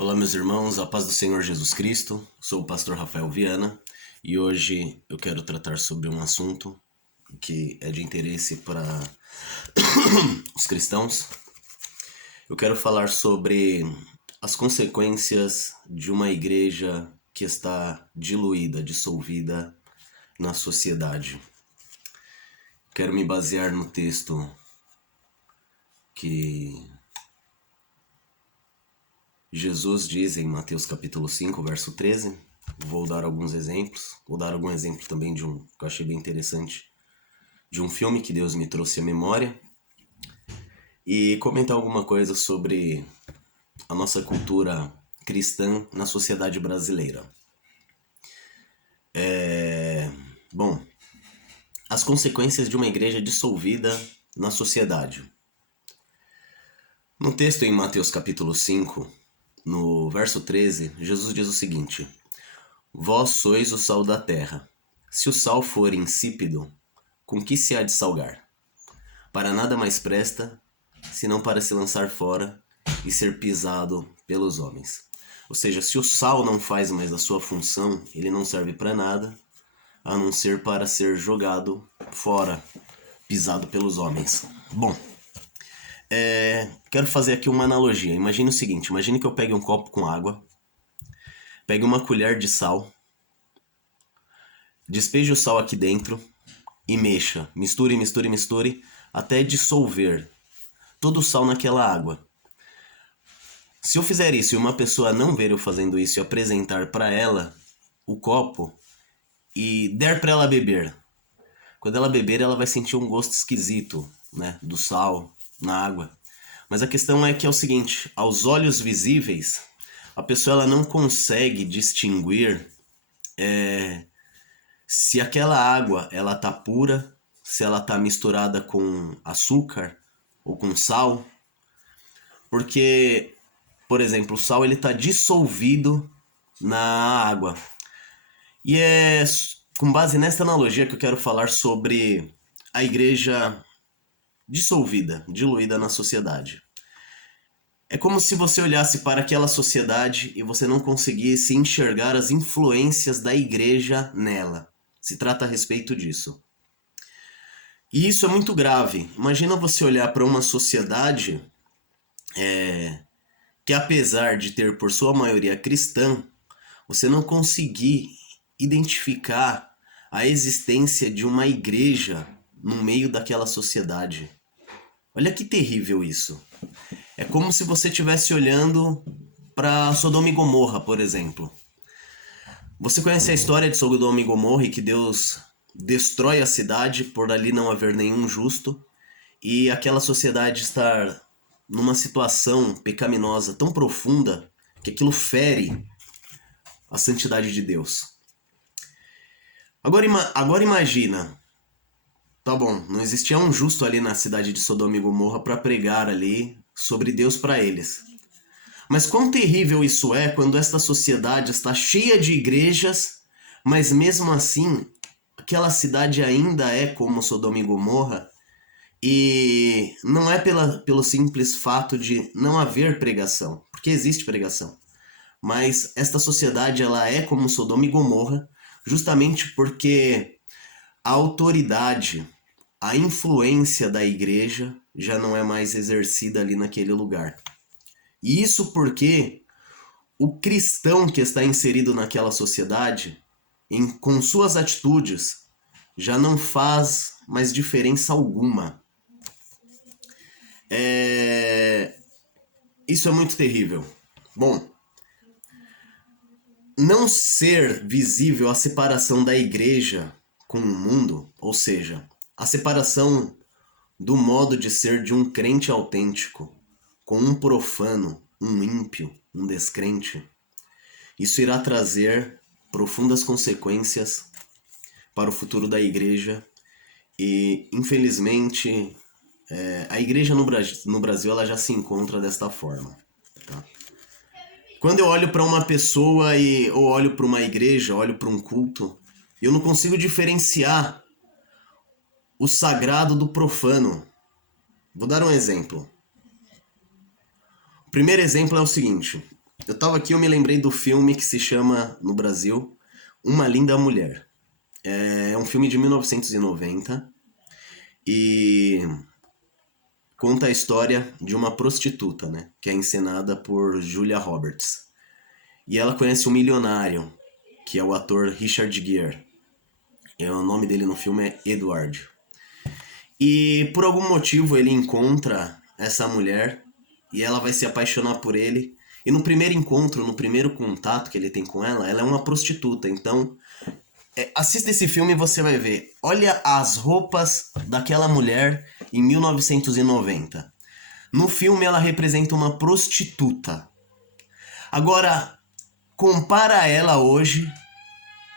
Olá, meus irmãos, a paz do Senhor Jesus Cristo. Sou o pastor Rafael Viana e hoje eu quero tratar sobre um assunto que é de interesse para os cristãos. Eu quero falar sobre as consequências de uma igreja que está diluída, dissolvida na sociedade. Quero me basear no texto que Jesus diz em Mateus capítulo 5, verso 13. Vou dar alguns exemplos. Vou dar algum exemplo também de um que eu achei bem interessante, de um filme que Deus me trouxe à memória. E comentar alguma coisa sobre a nossa cultura cristã na sociedade brasileira. Bom, as consequências de uma igreja dissolvida na sociedade. No texto em Mateus capítulo 5, no verso 13, Jesus diz o seguinte: Vós sois o sal da terra. Se o sal for insípido, com que se há de salgar? Para nada mais presta, senão para se lançar fora e ser pisado pelos homens. Ou seja, se o sal não faz mais a sua função, ele não serve para nada, a não ser para ser jogado fora, pisado pelos homens. Bom, quero fazer aqui uma analogia. Imagine o seguinte, imagine que eu pegue um copo com água, pegue uma colher de sal, despeje o sal aqui dentro e mexa, misture, até dissolver todo o sal naquela água. Se eu fizer isso e uma pessoa não ver eu fazendo isso e apresentar para ela o copo e der para ela beber, quando ela beber ela vai sentir um gosto esquisito, né, do sal na água. Mas a questão é que é o seguinte, aos olhos visíveis, a pessoa ela não consegue distinguir se aquela água ela tá pura, se ela tá misturada com açúcar ou com sal, porque, por exemplo, o sal ele tá dissolvido na água. E é com base nessa analogia que eu quero falar sobre a igreja dissolvida, diluída na sociedade. É como se você olhasse para aquela sociedade e você não conseguisse enxergar as influências da igreja nela. Se trata a respeito disso. E isso é muito grave. Imagina você olhar para uma sociedade que, apesar de ter por sua maioria cristã, você não conseguir identificar a existência de uma igreja no meio daquela sociedade. Olha que terrível isso. É como se você estivesse olhando para Sodoma e Gomorra, por exemplo. Você conhece a história de Sodoma e Gomorra e que Deus destrói a cidade por ali não haver nenhum justo e aquela sociedade estar numa situação pecaminosa tão profunda que aquilo fere a santidade de Deus. Agora imagina, tá bom, não existia um justo ali na cidade de Sodoma e Gomorra para pregar ali sobre Deus para eles. Mas quão terrível isso é quando esta sociedade está cheia de igrejas, mas mesmo assim aquela cidade ainda é como Sodoma e Gomorra, e não é pelo simples fato de não haver pregação, porque existe pregação. Mas esta sociedade ela é como Sodoma e Gomorra, justamente porque a autoridade, a influência da igreja já não é mais exercida ali naquele lugar. E isso porque o cristão que está inserido naquela sociedade, com suas atitudes, já não faz mais diferença alguma. Isso é muito terrível. Bom, não ser visível a separação da igreja com o mundo, ou seja, a separação do modo de ser de um crente autêntico com um profano, um ímpio, um descrente, isso irá trazer profundas consequências para o futuro da igreja e, infelizmente, a igreja no Brasil ela já se encontra desta forma. Tá? Quando eu olho para uma pessoa ou olho para uma igreja, olho para um culto, eu não consigo diferenciar o sagrado do profano. Vou dar um exemplo. O primeiro exemplo é o seguinte. Eu tava aqui, eu me lembrei do filme que se chama, no Brasil, Uma Linda Mulher. É um filme de 1990 e conta a história de uma prostituta, né? Que é encenada por Julia Roberts. E ela conhece um milionário, que é o ator Richard Gere. O nome dele no filme é Edward. E por algum motivo ele encontra essa mulher e ela vai se apaixonar por ele. E no primeiro encontro, no primeiro contato que ele tem com ela é uma prostituta. Então, assista esse filme e você vai ver. Olha as roupas daquela mulher em 1990. No filme ela representa uma prostituta. Agora, compara ela hoje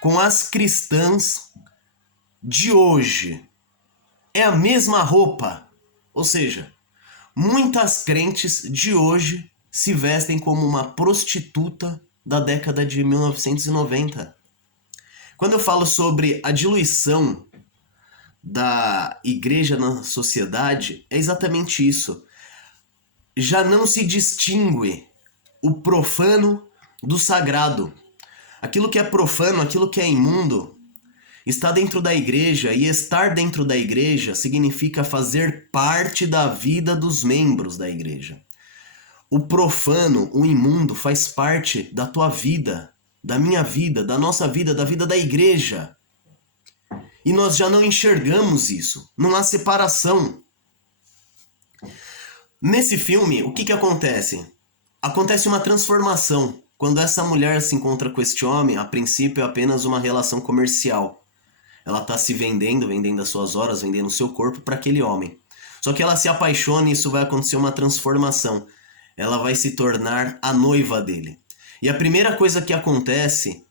com as cristãs de hoje. É a mesma roupa. Ou seja, muitas crentes de hoje se vestem como uma prostituta da década de 1990. Quando eu falo sobre a diluição da igreja na sociedade, é exatamente isso. Já não se distingue o profano do sagrado. Aquilo que é profano, aquilo que é imundo, está dentro da igreja, e estar dentro da igreja significa fazer parte da vida dos membros da igreja. O profano, o imundo, faz parte da tua vida, da minha vida, da nossa vida, da vida da igreja. E nós já não enxergamos isso. Não há separação. Nesse filme, o que acontece? Acontece uma transformação. Quando essa mulher se encontra com este homem, a princípio é apenas uma relação comercial. Ela está se vendendo as suas horas, vendendo o seu corpo para aquele homem. Só que ela se apaixona e isso vai acontecer uma transformação. Ela vai se tornar a noiva dele. E a primeira coisa que acontece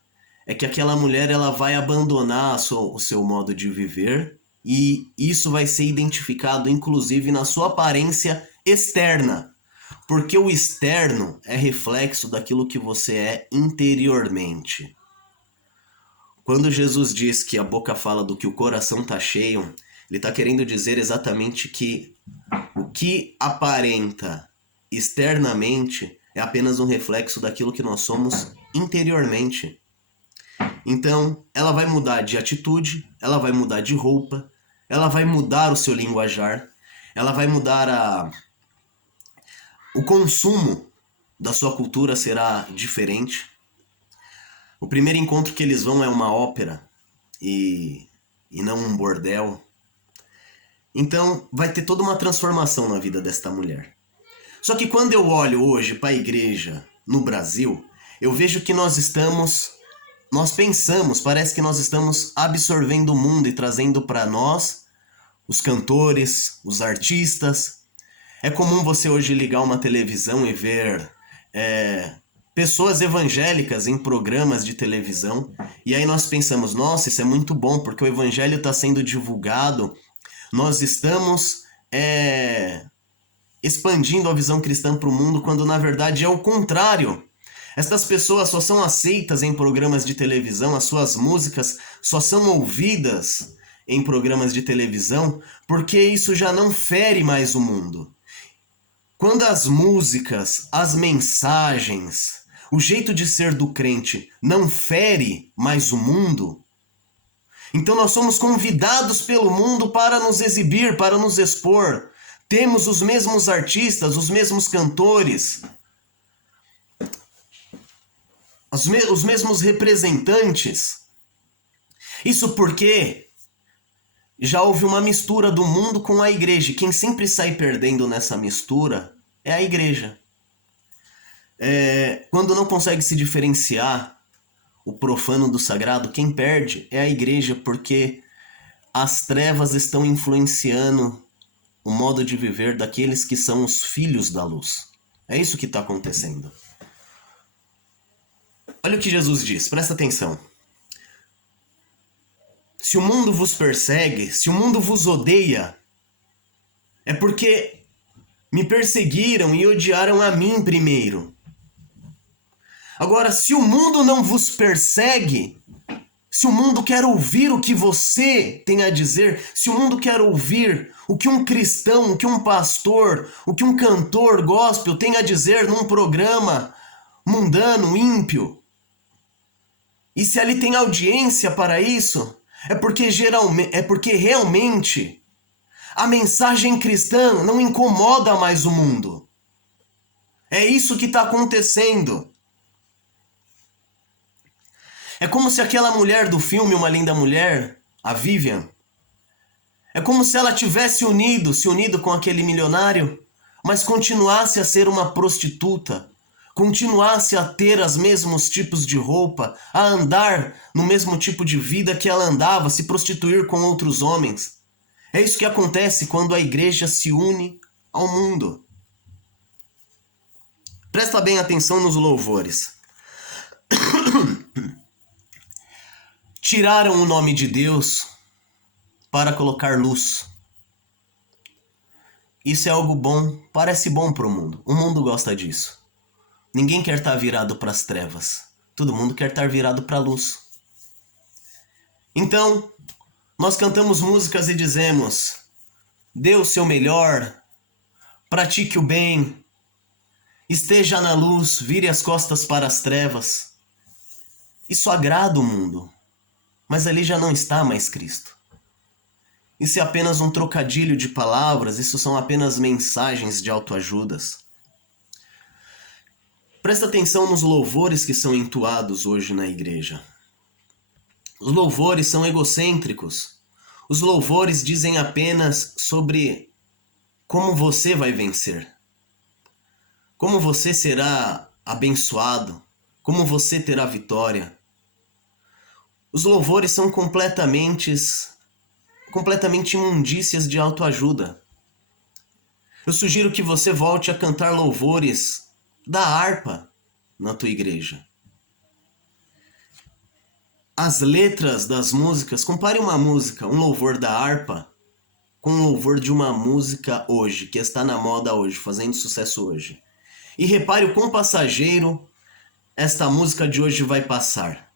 é que aquela mulher ela vai abandonar o seu modo de viver, e isso vai ser identificado inclusive na sua aparência externa. Porque o externo é reflexo daquilo que você é interiormente. Quando Jesus diz que a boca fala do que o coração está cheio, ele está querendo dizer exatamente que o que aparenta externamente é apenas um reflexo daquilo que nós somos interiormente. Então, ela vai mudar de atitude, ela vai mudar de roupa, ela vai mudar o seu linguajar, ela vai mudar o consumo da sua cultura será diferente. O primeiro encontro que eles vão é uma ópera e não um bordel. Então, vai ter toda uma transformação na vida desta mulher. Só que quando eu olho hoje para a igreja no Brasil, eu vejo que nós pensamos, parece que nós estamos absorvendo o mundo e trazendo para nós os cantores, os artistas. É comum você hoje ligar uma televisão e ver pessoas evangélicas em programas de televisão. E aí nós pensamos, nossa, isso é muito bom, porque o evangelho está sendo divulgado. Nós estamos expandindo a visão cristã para o mundo, quando na verdade é o contrário. Estas pessoas só são aceitas em programas de televisão, as suas músicas só são ouvidas em programas de televisão, porque isso já não fere mais o mundo. Quando as músicas, as mensagens, o jeito de ser do crente não fere mais o mundo, então nós somos convidados pelo mundo para nos exibir, para nos expor. Temos os mesmos artistas, os mesmos cantores, os mesmos representantes. Isso porque já houve uma mistura do mundo com a igreja. Quem sempre sai perdendo nessa mistura é a igreja. Quando não consegue se diferenciar o profano do sagrado, quem perde é a igreja, porque as trevas estão influenciando o modo de viver daqueles que são os filhos da luz. É isso que está acontecendo. Olha o que Jesus diz, presta atenção. Se o mundo vos persegue, se o mundo vos odeia, é porque me perseguiram e odiaram a mim primeiro. Agora, se o mundo não vos persegue, se o mundo quer ouvir o que você tem a dizer, se o mundo quer ouvir o que um cristão, o que um pastor, o que um cantor gospel tem a dizer num programa mundano, ímpio. E se ali tem audiência para isso, é porque realmente a mensagem cristã não incomoda mais o mundo. É isso que está acontecendo. É como se aquela mulher do filme Uma Linda Mulher, a Vivian, é como se ela tivesse se unido com aquele milionário, mas continuasse a ser uma prostituta, continuasse a ter os mesmos tipos de roupa, a andar no mesmo tipo de vida que ela andava, se prostituir com outros homens. É isso que acontece quando a igreja se une ao mundo. Presta bem atenção nos louvores. Tiraram o nome de Deus para colocar luz. Isso é algo bom, parece bom para o mundo. O mundo gosta disso. Ninguém quer estar virado para as trevas. Todo mundo quer estar virado para a luz. Então, nós cantamos músicas e dizemos: dê o seu melhor, pratique o bem, esteja na luz, vire as costas para as trevas. Isso agrada o mundo, mas ali já não está mais Cristo. Isso é apenas um trocadilho de palavras, isso são apenas mensagens de autoajudas. Presta atenção nos louvores que são entoados hoje na igreja. Os louvores são egocêntricos. Os louvores dizem apenas sobre como você vai vencer. Como você será abençoado. Como você terá vitória. Os louvores são completamente imundícias de autoajuda. Eu sugiro que você volte a cantar louvores da harpa na tua igreja. As letras das músicas, compare uma música, um louvor da harpa, com um louvor de uma música hoje, que está na moda hoje, fazendo sucesso hoje. E repare o quão passageiro esta música de hoje vai passar.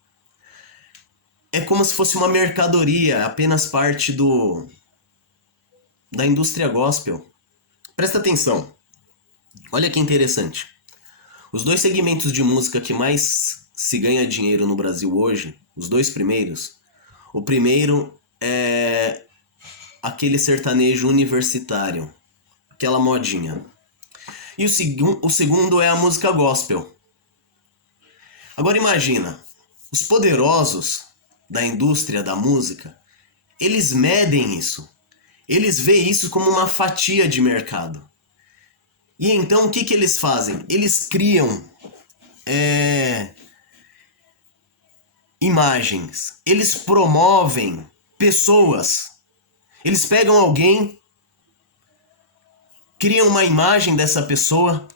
É como se fosse uma mercadoria, apenas parte da indústria gospel. Presta atenção. Olha que interessante. Os dois segmentos de música que mais se ganha dinheiro no Brasil hoje, os dois primeiros, o primeiro é aquele sertanejo universitário, aquela modinha. E o segundo é a música gospel. Agora imagina, os poderosos da indústria da música, eles medem isso. Eles veem isso como uma fatia de mercado. E então o que eles fazem? Eles criam imagens. Eles promovem pessoas. Eles pegam alguém, criam uma imagem dessa pessoa,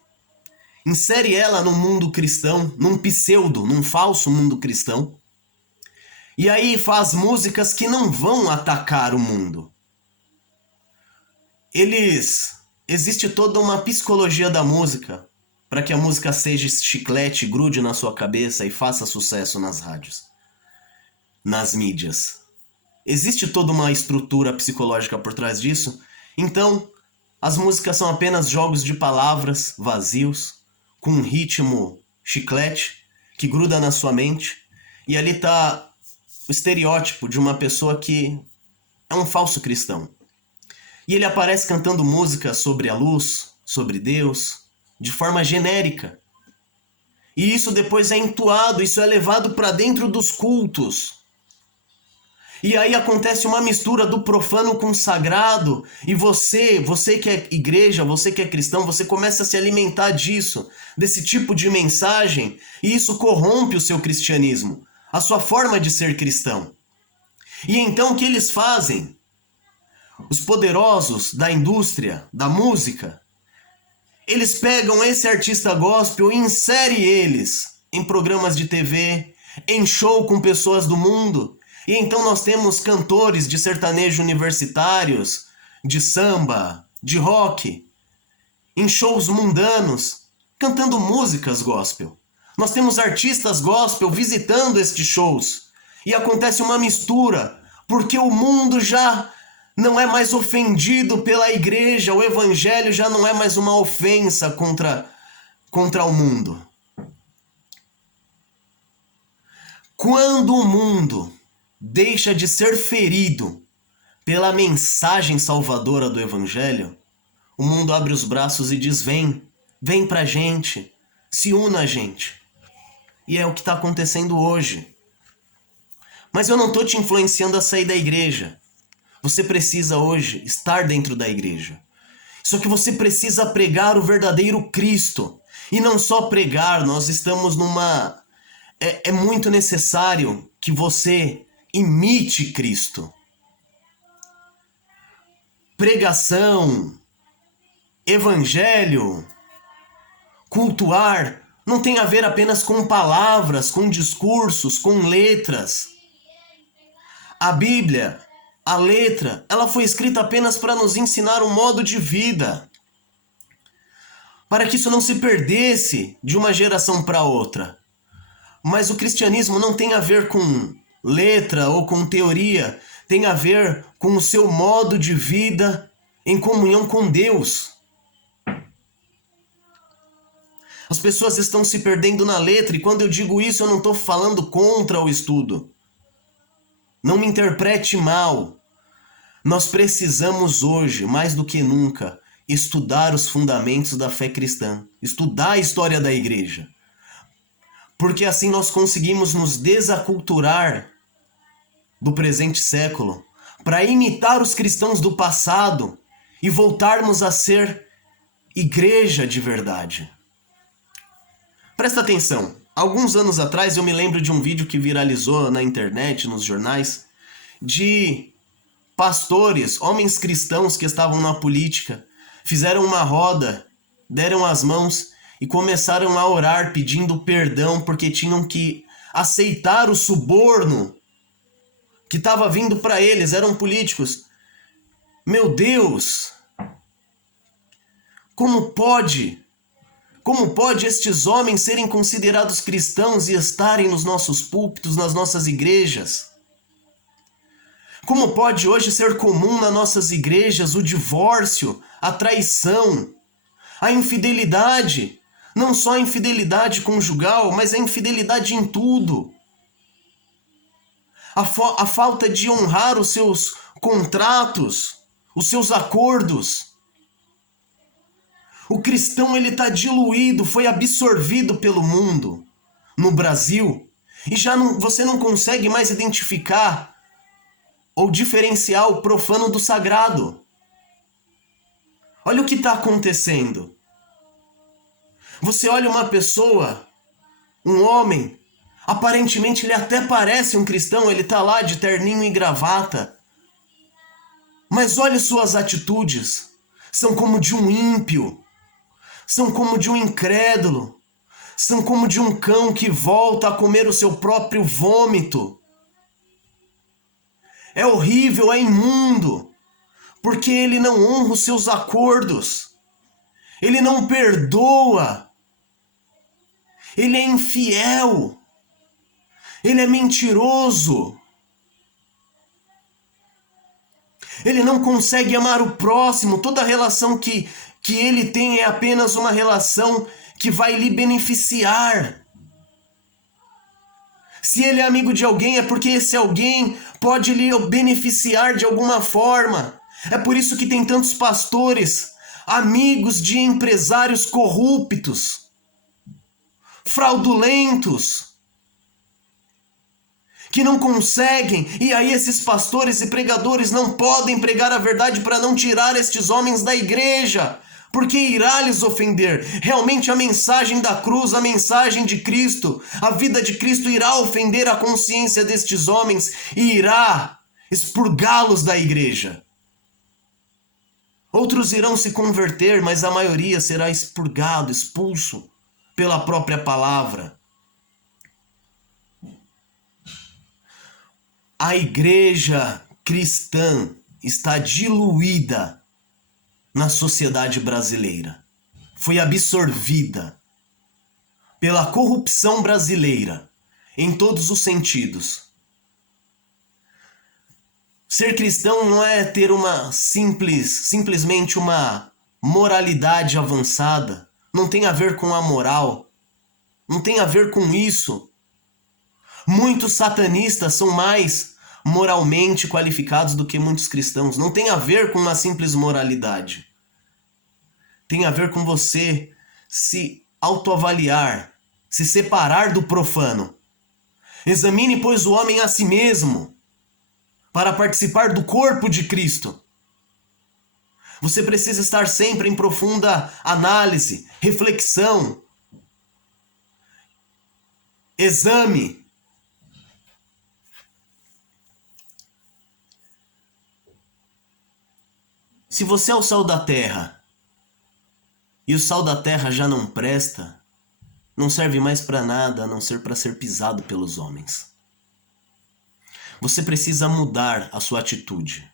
insere ela num mundo cristão, num falso mundo cristão. E aí faz músicas que não vão atacar o mundo. Existe toda uma psicologia da música para que a música seja chiclete, grude na sua cabeça e faça sucesso nas rádios, nas mídias. Existe toda uma estrutura psicológica por trás disso. Então, as músicas são apenas jogos de palavras vazios, com um ritmo chiclete que gruda na sua mente. E ali está o estereótipo de uma pessoa que é um falso cristão. E ele aparece cantando música sobre a luz, sobre Deus, de forma genérica. E isso depois é entoado, isso é levado para dentro dos cultos. E aí acontece uma mistura do profano com o sagrado. E você que é igreja, você que é cristão, você começa a se alimentar disso, desse tipo de mensagem. E isso corrompe o seu cristianismo, a sua forma de ser cristão. E então o que eles fazem? Os poderosos da indústria, da música, eles pegam esse artista gospel e inserem eles em programas de TV, em show com pessoas do mundo. E então nós temos cantores de sertanejo universitários, de samba, de rock, em shows mundanos, cantando músicas gospel. Nós temos artistas gospel visitando estes shows. E acontece uma mistura, porque o mundo já não é mais ofendido pela igreja, o evangelho já não é mais uma ofensa contra o mundo. Quando o mundo deixa de ser ferido pela mensagem salvadora do Evangelho, o mundo abre os braços e diz: vem pra gente, se una a gente. E é o que está acontecendo hoje. Mas eu não estou te influenciando a sair da igreja. Você precisa hoje estar dentro da igreja. Só que você precisa pregar o verdadeiro Cristo. E não só pregar, nós estamos numa... É muito necessário que você imite Cristo. Pregação, evangelho, cultuar, não tem a ver apenas com palavras, com discursos, com letras. A Bíblia, a letra, ela foi escrita apenas para nos ensinar um modo de vida. Para que isso não se perdesse de uma geração para outra. Mas o cristianismo não tem a ver com letra ou com teoria, tem a ver com o seu modo de vida em comunhão com Deus. As pessoas estão se perdendo na letra, e quando eu digo isso eu não estou falando contra o estudo. Não me interprete mal. Nós precisamos hoje, mais do que nunca, estudar os fundamentos da fé cristã, estudar a história da igreja. Porque assim nós conseguimos nos desaculturar do presente século para imitar os cristãos do passado e voltarmos a ser igreja de verdade. Presta atenção. Alguns anos atrás eu me lembro de um vídeo que viralizou na internet, nos jornais, de pastores, homens cristãos que estavam na política, fizeram uma roda, deram as mãos e começaram a orar pedindo perdão porque tinham que aceitar o suborno que estava vindo para eles, eram políticos. Meu Deus! Como pode estes homens serem considerados cristãos e estarem nos nossos púlpitos, nas nossas igrejas? Como pode hoje ser comum nas nossas igrejas o divórcio, a traição, a infidelidade? Não só a infidelidade conjugal, mas a infidelidade em tudo. A falta de honrar os seus contratos, os seus acordos. O cristão ele está diluído, foi absorvido pelo mundo. No Brasil, e você não consegue mais identificar ou diferenciar o profano do sagrado. Olha o que está acontecendo. Você olha uma pessoa, um homem, aparentemente ele até parece um cristão, ele está lá de terninho e gravata. Mas olha suas atitudes, são como de um ímpio, são como de um incrédulo, são como de um cão que volta a comer o seu próprio vômito. É horrível, é imundo, porque ele não honra os seus acordos, ele não perdoa, ele é infiel, ele é mentiroso, ele não consegue amar o próximo, toda relação que ele tem é apenas uma relação que vai lhe beneficiar. Se ele é amigo de alguém, é porque esse alguém pode lhe beneficiar de alguma forma. É por isso que tem tantos pastores, amigos de empresários corruptos, fraudulentos, que não conseguem, e aí esses pastores e pregadores não podem pregar a verdade para não tirar estes homens da igreja, porque irá lhes ofender. Realmente a mensagem da cruz, a mensagem de Cristo, a vida de Cristo irá ofender a consciência destes homens e irá expurgá-los da igreja. Outros irão se converter, mas a maioria será expurgado, expulso pela própria palavra. A igreja cristã está diluída na sociedade brasileira. Foi absorvida pela corrupção brasileira em todos os sentidos. Ser cristão não é ter simplesmente uma moralidade avançada. Não tem a ver com a moral. Não tem a ver com isso. Muitos satanistas são mais moralmente qualificados do que muitos cristãos. Não tem a ver com uma simples moralidade. Tem a ver com você se autoavaliar, se separar do profano. Examine, pois, o homem a si mesmo, para participar do corpo de Cristo. Você precisa estar sempre em profunda análise, reflexão, exame. Se você é o sal da terra e o sal da terra já não presta, não serve mais para nada a não ser para ser pisado pelos homens. Você precisa mudar a sua atitude.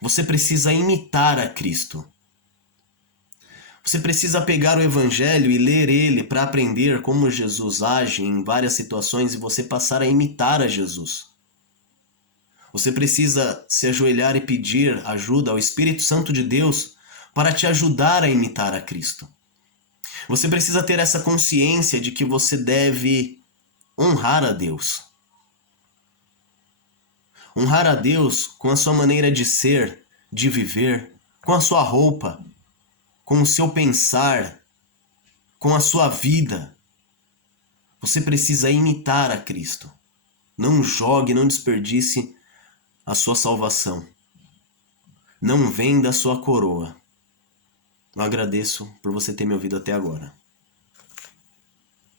Você precisa imitar a Cristo. Você precisa pegar o Evangelho e ler ele para aprender como Jesus age em várias situações e você passar a imitar a Jesus. Você precisa se ajoelhar e pedir ajuda ao Espírito Santo de Deus para te ajudar a imitar a Cristo. Você precisa ter essa consciência de que você deve honrar a Deus. Honrar a Deus com a sua maneira de ser, de viver, com a sua roupa, com o seu pensar, com a sua vida. Você precisa imitar a Cristo. Não jogue, não desperdice a sua salvação. Não venda a sua coroa. Eu agradeço por você ter me ouvido até agora.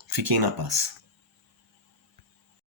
Fiquem na paz.